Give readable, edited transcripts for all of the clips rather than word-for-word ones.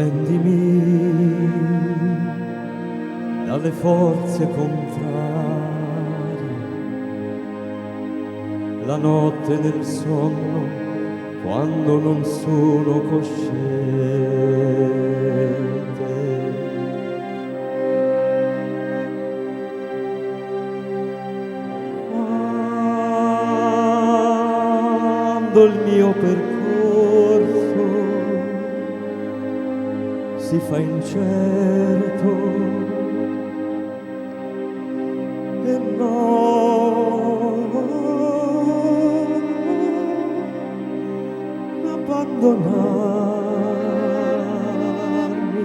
difendimi dalle forze contrarie, la notte nel sonno quando non sono cosciente. Quando il mio percorso si fa incerto e non abbandonarmi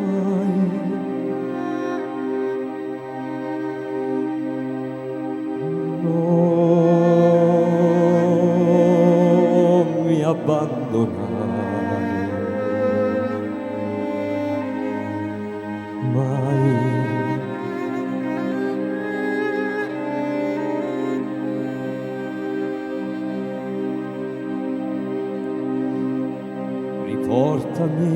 mai. Non mi abbandonare mai. Riportami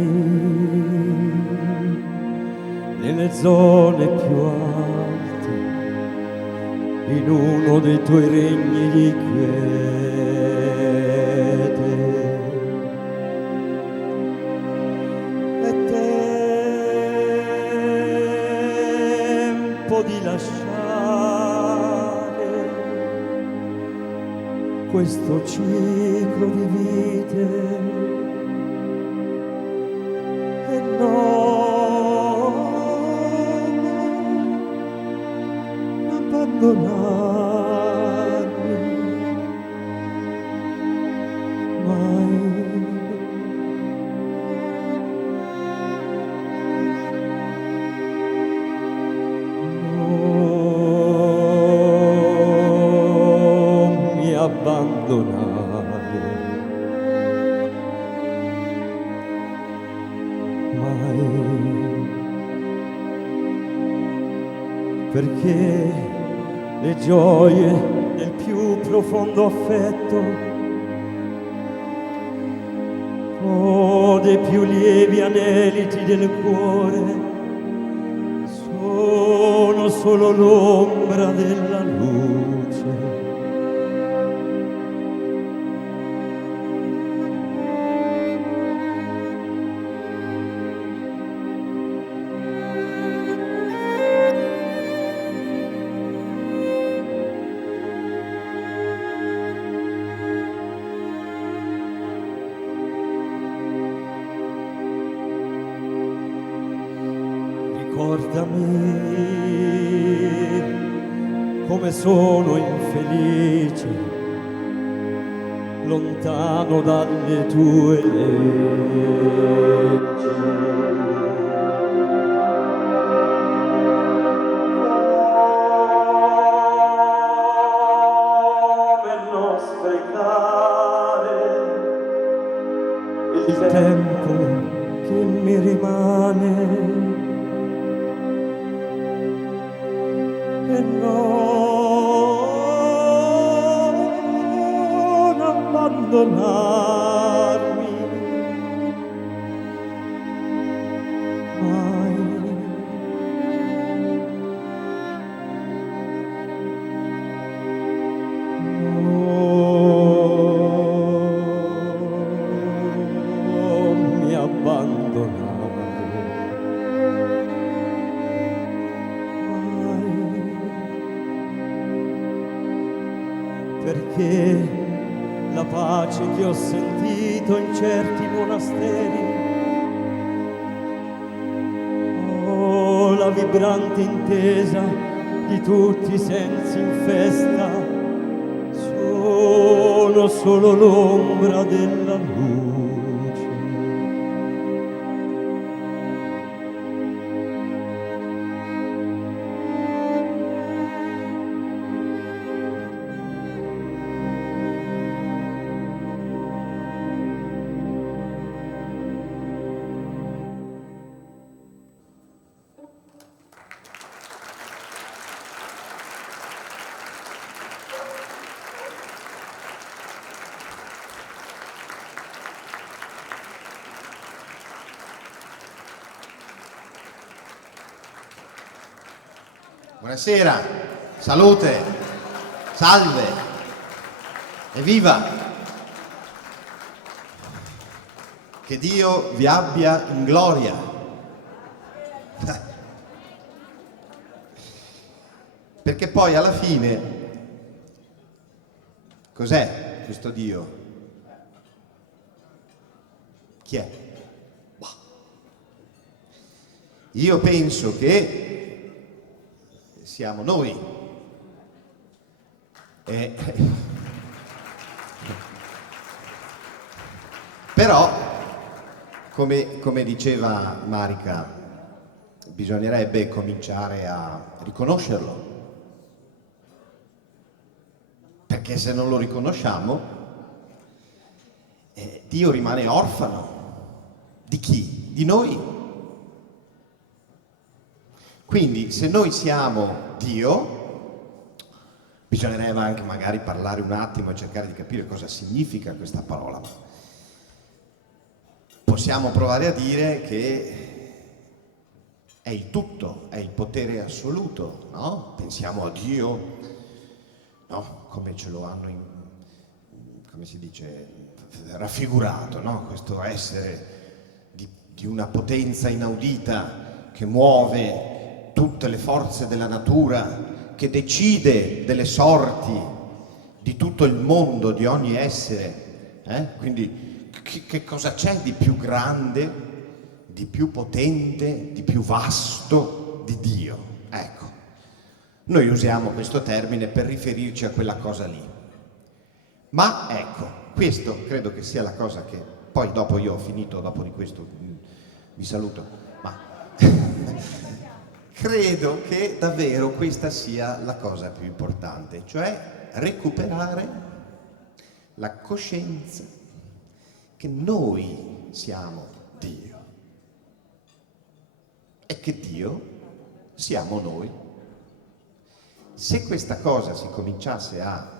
nelle zone più alte, in uno dei tuoi regni di quiete. È tempo di lasciare questo ciclo di vite e non abbandonarmi mai. Non mi abbandonare mai, perché le gioie del più profondo affetto o dei più lievi aneliti del cuore sono solo l'ombra della luce. Ricordami come sono infelice, lontano dalle tue leggi. Come non sprecare il tempo che mi rimane e non abbandonarmi mai. Non mi abbandonare perché la pace che ho sentito in certi monasteri, oh, la vibrante intesa di tutti i sensi in festa, sono solo l'ombra della luce. Buonasera, salute, salve, evviva! Che Dio vi abbia in gloria. Perché poi alla fine, cos'è questo Dio? Chi è? Bah. Io penso che siamo noi. Però, come diceva Marica, bisognerebbe cominciare a riconoscerlo. Perché se non lo riconosciamo, Dio rimane orfano. Di chi? Di noi. Quindi se noi siamo Dio, bisognerebbe anche magari parlare un attimo e cercare di capire cosa significa questa parola. Possiamo provare a dire che è il tutto, è il potere assoluto, no? Pensiamo a Dio, no? Come ce lo hanno, come si dice, raffigurato, no? Questo essere di una potenza inaudita che muove tutte le forze della natura, che decide delle sorti di tutto il mondo, di ogni essere. Quindi che cosa c'è di più grande, di più potente, di più vasto di Dio? Ecco, noi usiamo questo termine per riferirci a quella cosa lì. Ma ecco, questo credo che sia la cosa che poi dopo io ho finito, dopo di questo vi saluto, ma credo che davvero questa sia la cosa più importante, cioè recuperare la coscienza che noi siamo Dio e che Dio siamo noi. Se questa cosa si cominciasse a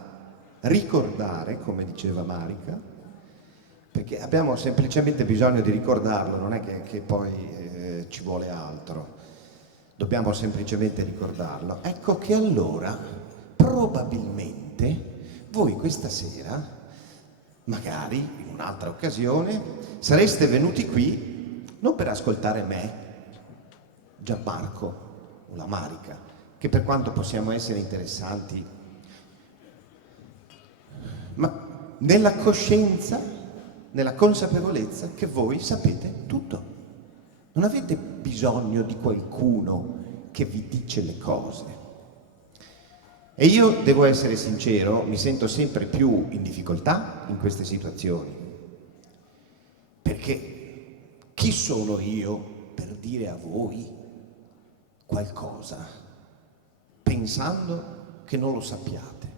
ricordare, come diceva Marica, perché abbiamo semplicemente bisogno di ricordarlo, non è che poi ci vuole altro, dobbiamo semplicemente ricordarlo. Ecco che allora probabilmente voi questa sera, magari in un'altra occasione, sareste venuti qui non per ascoltare me, Gianmarco o la Marica, che per quanto possiamo essere interessanti, ma nella coscienza, nella consapevolezza che voi sapete tutto. Non avete bisogno di qualcuno che vi dice le cose. E io devo essere sincero, mi sento sempre più in difficoltà in queste situazioni. Perché chi sono io per dire a voi qualcosa pensando che non lo sappiate?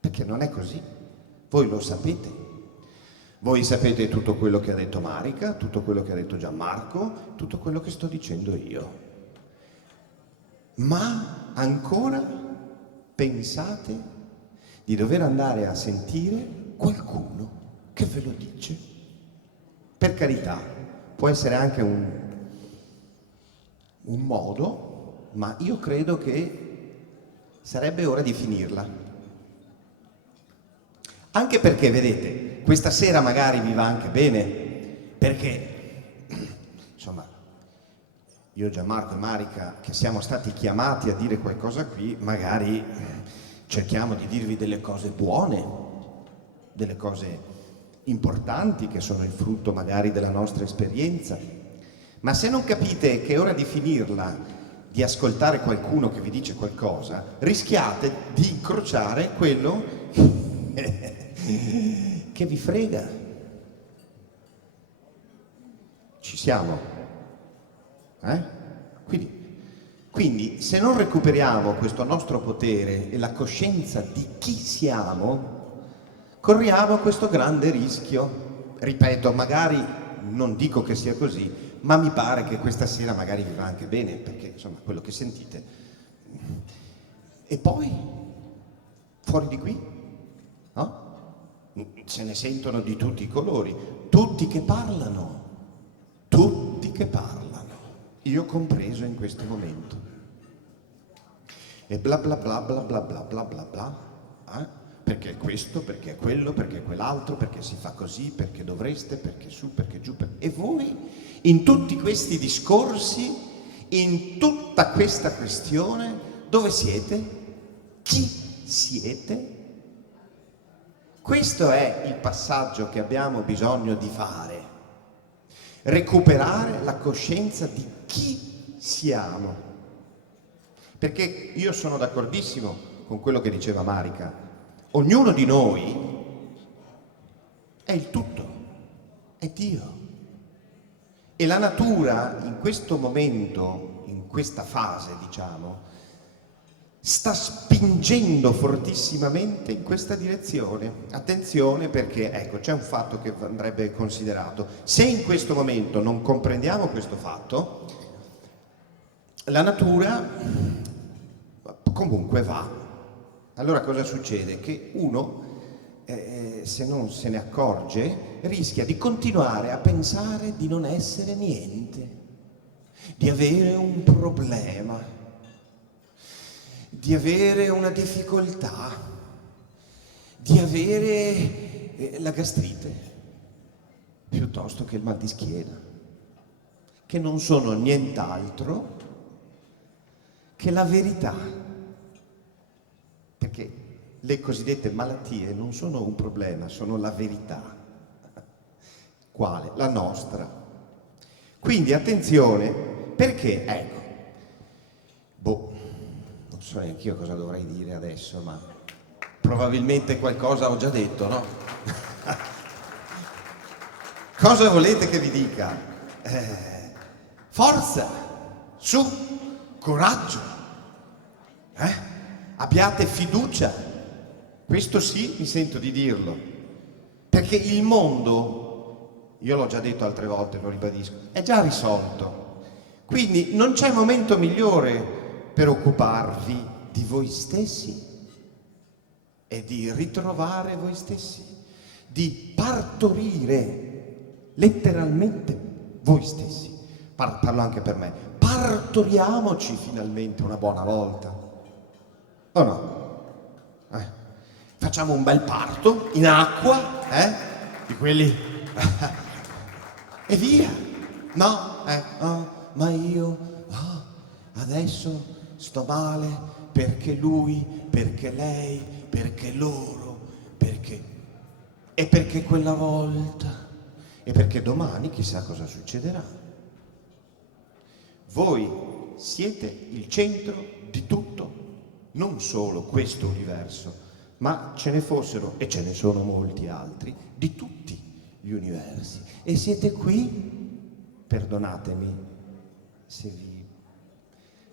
Perché non è così. Voi lo sapete. Voi sapete tutto quello che ha detto Marica, tutto quello che ha detto Gianmarco, tutto quello che sto dicendo io. Ma ancora pensate di dover andare a sentire qualcuno che ve lo dice? Per carità, può essere anche un modo, ma io credo che sarebbe ora di finirla. Anche perché, vedete, questa sera magari vi va anche bene, perché, insomma, io, Gianmarco e Marica, che siamo stati chiamati a dire qualcosa qui, magari cerchiamo di dirvi delle cose buone, delle cose importanti che sono il frutto magari della nostra esperienza. Ma se non capite che è ora di finirla, di ascoltare qualcuno che vi dice qualcosa, rischiate di incrociare quello che vi frega. Ci siamo? Quindi se non recuperiamo questo nostro potere e la coscienza di chi siamo, corriamo questo grande rischio. Ripeto, magari non dico che sia così, ma mi pare che questa sera magari vi va anche bene, perché insomma quello che sentite. E poi, fuori di qui, no? Se ne sentono di tutti i colori, tutti che parlano, io compreso in questo momento. e bla bla bla bla bla bla bla bla bla, perché è questo, perché è quello, perché è quell'altro, perché si fa così, perché dovreste, perché su, perché giù, e voi in tutti questi discorsi, in tutta questa questione, dove siete? Chi siete? Questo è il passaggio che abbiamo bisogno di fare, recuperare la coscienza di chi siamo. Perché io sono d'accordissimo con quello che diceva Marica, ognuno di noi è il tutto, è Dio. E la natura in questo momento, in questa fase, diciamo, sta spingendo fortissimamente in questa direzione. Attenzione, perché ecco, c'è un fatto che andrebbe considerato. Se in questo momento non comprendiamo questo fatto, la natura comunque va. Allora cosa succede? Che uno, se non se ne accorge, rischia di continuare a pensare di non essere niente, di avere un problema, di avere una difficoltà, di avere la gastrite, piuttosto che il mal di schiena, che non sono nient'altro che la verità. Perché le cosiddette malattie non sono un problema, sono la verità. Quale? La nostra. Quindi attenzione, perché? Ecco, non so neanche io cosa dovrei dire adesso, ma probabilmente qualcosa ho già detto, no? Cosa volete che vi dica? Forza, su, coraggio, abbiate fiducia, questo sì, mi sento di dirlo, perché il mondo, io l'ho già detto altre volte, lo ribadisco, è già risolto, quindi non c'è momento migliore per occuparvi di voi stessi e di ritrovare voi stessi, di partorire letteralmente voi stessi. Parlo anche per me. Partoriamoci finalmente una buona volta. O no? Facciamo un bel parto in acqua, di quelli e via. No? Ma io adesso sto male perché lui, perché lei, perché loro, perché e perché quella volta e perché domani chissà cosa succederà. Voi siete il centro di tutto, non solo questo universo, ma ce ne fossero, e ce ne sono molti altri, di tutti gli universi. E siete qui, perdonatemi se vi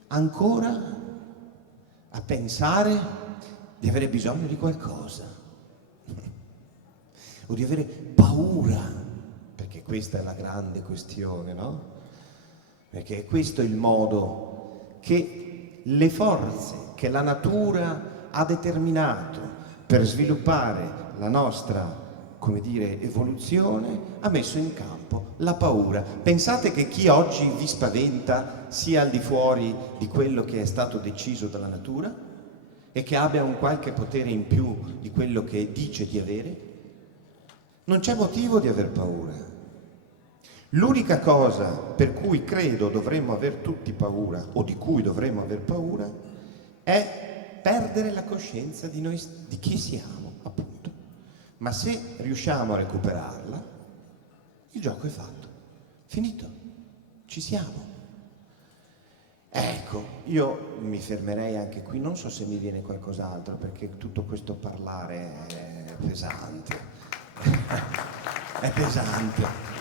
ancora a pensare di avere bisogno di qualcosa o di avere paura, perché questa è la grande questione, no? Perché questo è il modo che le forze che la natura ha determinato per sviluppare la nostra, come dire, evoluzione, ha messo in campo la paura. Pensate che chi oggi vi spaventa sia al di fuori di quello che è stato deciso dalla natura e che abbia un qualche potere in più di quello che dice di avere? Non c'è motivo di aver paura. L'unica cosa per cui credo dovremmo aver tutti paura, o di cui dovremmo aver paura, è perdere la coscienza di noi, di chi siamo, appunto. Ma se riusciamo a recuperarla, il gioco è fatto, finito, ci siamo. Ecco, io mi fermerei anche qui, non so se mi viene qualcos'altro, perché tutto questo parlare è pesante. È pesante.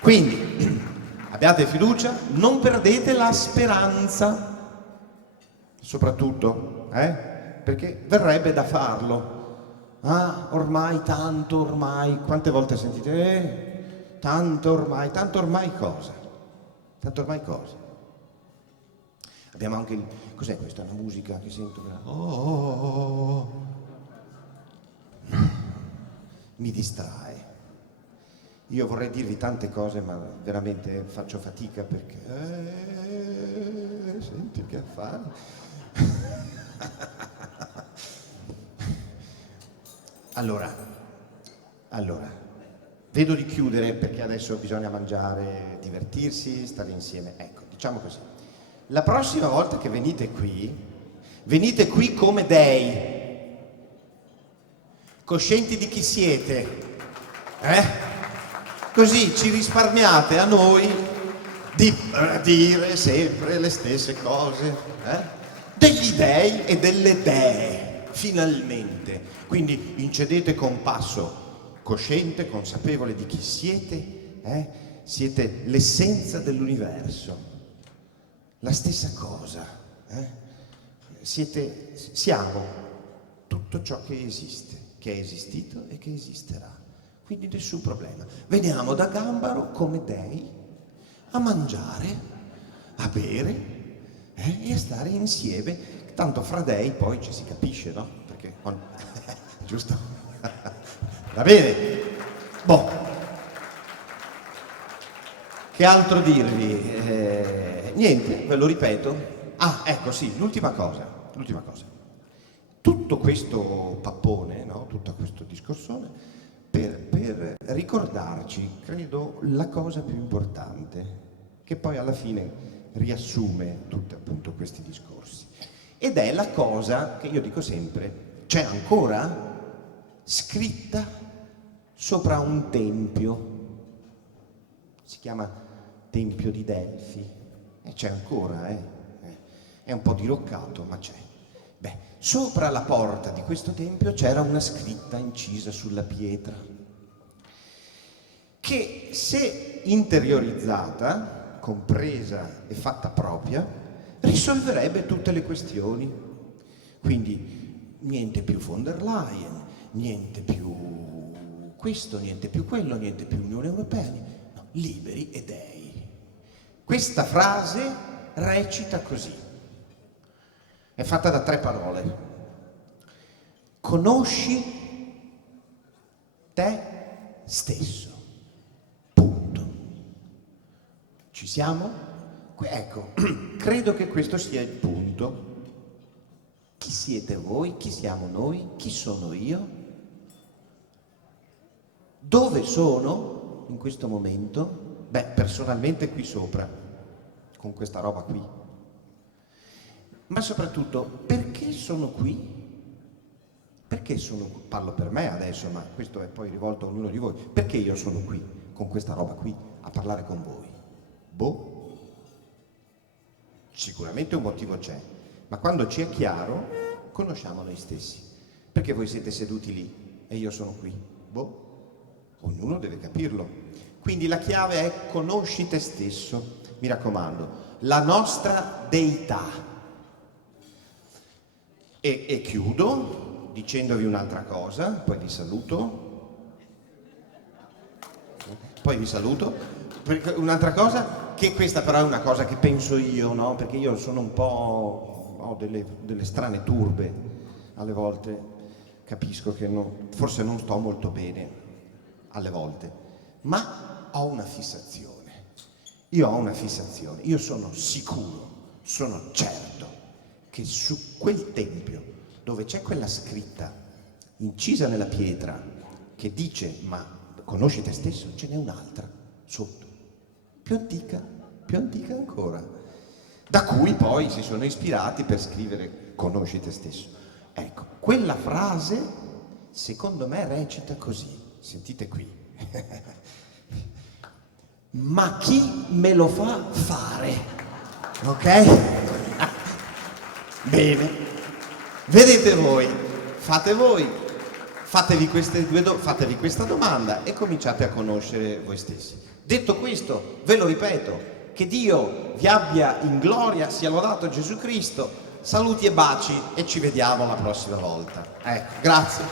Quindi abbiate fiducia, non perdete la speranza, soprattutto, perché verrebbe da farlo. Ormai, tanto ormai, quante volte sentite? Tanto ormai cosa? Tanto ormai cosa? Abbiamo anche cos'è questa? Una musica che sento? Mi distrae. Io vorrei dirvi tante cose, ma veramente faccio fatica perché senti che affare. Allora, vedo di chiudere perché adesso bisogna mangiare, divertirsi, stare insieme. Ecco, diciamo così. La prossima volta che venite qui come dei, coscienti di chi siete, Così ci risparmiate a noi di dire sempre le stesse cose, degli dei e delle dee, finalmente. Quindi incedete con passo cosciente, consapevole di chi siete, siete l'essenza dell'universo, la stessa cosa, siamo tutto ciò che esiste, che è esistito e che esisterà. Quindi nessun problema. Veniamo da Gambaro come dei a mangiare, a bere e a stare insieme. Tanto fra dei poi ci si capisce, no? Perché giusto? Va bene? Boh. Che altro dirvi? Niente, ve lo ripeto. Ah, ecco sì, l'ultima cosa. Tutto questo pappone, no? Tutto questo discorsone per ricordarci, credo, la cosa più importante, che poi alla fine riassume tutti appunto questi discorsi. Ed è la cosa che io dico sempre, c'è ancora scritta sopra un tempio, si chiama Tempio di Delfi, e c'è ancora, è un po' diroccato, ma c'è. Beh, sopra la porta di questo tempio c'era una scritta incisa sulla pietra che, se interiorizzata, compresa e fatta propria, risolverebbe tutte le questioni. Quindi niente più von der Leyen, niente più questo, niente più quello, niente più Unione Europea, no, liberi e dei. Questa frase recita così. È fatta da 3 parole. Conosci te stesso. Punto. Ci siamo? Ecco, credo che questo sia il punto. Chi siete voi? Chi siamo noi? Chi sono io? Dove sono in questo momento? Beh, personalmente qui sopra, con questa roba qui. Ma soprattutto, perché sono qui? Perché sono qui? Parlo per me adesso, ma questo è poi rivolto a ognuno di voi. Perché io sono qui, con questa roba qui, a parlare con voi? Boh, sicuramente un motivo c'è, ma quando ci è chiaro, conosciamo noi stessi. Perché voi siete seduti lì e io sono qui? Boh, ognuno deve capirlo. Quindi la chiave è conosci te stesso. Mi raccomando, la nostra deità. E chiudo dicendovi un'altra cosa, poi vi saluto. Perché un'altra cosa, che questa però è una cosa che penso io, no? Perché io sono un po', ho delle strane turbe, alle volte capisco che forse non sto molto bene, alle volte, ma ho una fissazione. Io sono sicuro, sono certo che su quel tempio, dove c'è quella scritta incisa nella pietra che dice ma conosci te stesso, ce n'è un'altra sotto, più antica ancora, da cui poi si sono ispirati per scrivere conosci te stesso. Ecco, quella frase secondo me recita così, sentite qui. Ma chi me lo fa fare? Ok? Bene, vedete voi, fatevi questa domanda e cominciate a conoscere voi stessi. Detto questo, ve lo ripeto, che Dio vi abbia in gloria, sia lodato Gesù Cristo, saluti e baci e ci vediamo la prossima volta. Ecco, grazie.